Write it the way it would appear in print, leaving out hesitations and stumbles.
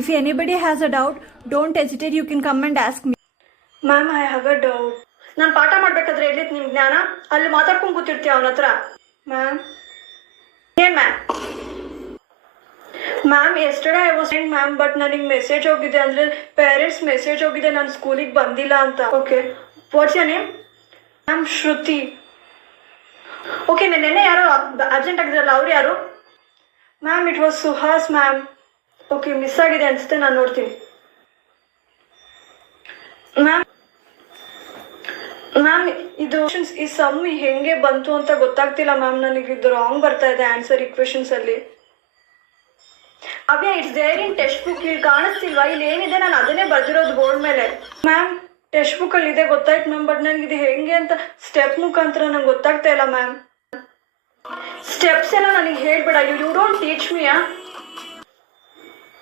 If anybody has a doubt, don't hesitate, you can come and ask me. Ma'am I have a doubt. ನಾನು ಪಾಠ ಮಾಡಬೇಕಾದ್ರೆ ಎಲ್ಲಿತ್ತು ನಿಮ್ಮ ಜ್ಞಾನ? ಅಲ್ಲಿ ಮಾತಾಡ್ಕೊಂಡು ಕೂತಿರ್ತೀಯ ಅವನ ಹತ್ರ. ಮ್ಯಾಮ್ ಏನ್ ma'am? Ma'am yesterday I was send ma'am, but ನನಗೆ ಮೆಸೇಜ್ ಹೋಗಿದೆ, ಅಂದರೆ ಪೇರೆಂಟ್ಸ್ ಮೆಸೇಜ್ ಹೋಗಿದೆ ನಾನು ಸ್ಕೂಲಿಗೆ ಬಂದಿಲ್ಲ ಅಂತ. Okay, what's your name? Ma'am Shruti. Okay, ನೆನ್ನೆ ಯಾರೋ ಅಬ್ಸೆಂಟ್ ಆಗಿದ್ರಲ್ಲ, ಅವ್ರು ಯಾರು? Ma'am it was Suhas ma'am. Okay, miss ಆಗಿದೆ ಅನಿಸುತ್ತೆ, ನಾನು ನೋಡ್ತೀನಿ. ಮ್ಯಾಮ್ ಇದು ಈ ಸಮ್ ಹೆಂಗೆ ಬಂತು ಅಂತ ಗೊತ್ತಾಗ್ತಿಲ್ಲ ಮ್ಯಾಮ್, ನನಗೆ ಇದು ರಾಂಗ್ ಬರ್ತಾ ಇದೆ ಆನ್ಸರ್ ಇಕ್ವೇಶನ್ಸ್ ಅಲ್ಲಿ. ಅವ್ಯ it's there in textbook, ಇಲ್ಲಿ ಕಾಣಿಸ್ತಿಲ್ವಾ? ಇಲ್ಲಿ ಏನಿದೆ ನಾನು ಅದನ್ನೇ ಬರ್ದಿರೋದು ಬೋರ್ಡ್ ಮೇಲೆ. ಮ್ಯಾಮ್ ಟೆಕ್ಸ್ಟ್ ಬುಕ್ ಅಲ್ಲಿ ಇದೆ ಗೊತ್ತಾಯ್ತು ಮ್ಯಾಮ್, ಬಟ್ ನನಗೆ ಇದು ಹೆಂಗೆ ಅಂತ ಸ್ಟೆಪ್ ಮುಖಾಂತರ ನಂಗೆ ಗೊತ್ತಾಗ್ತಾ ಇಲ್ಲ ಮ್ಯಾಮ್. ಸ್ಟೆಪ್ಸ್ ಎಲ್ಲ ನನಗೆ ಹೇಳ್ಬೇಡ, ಯು ಡೋಂಟ್ ಟೀಚ್ ಮೀ.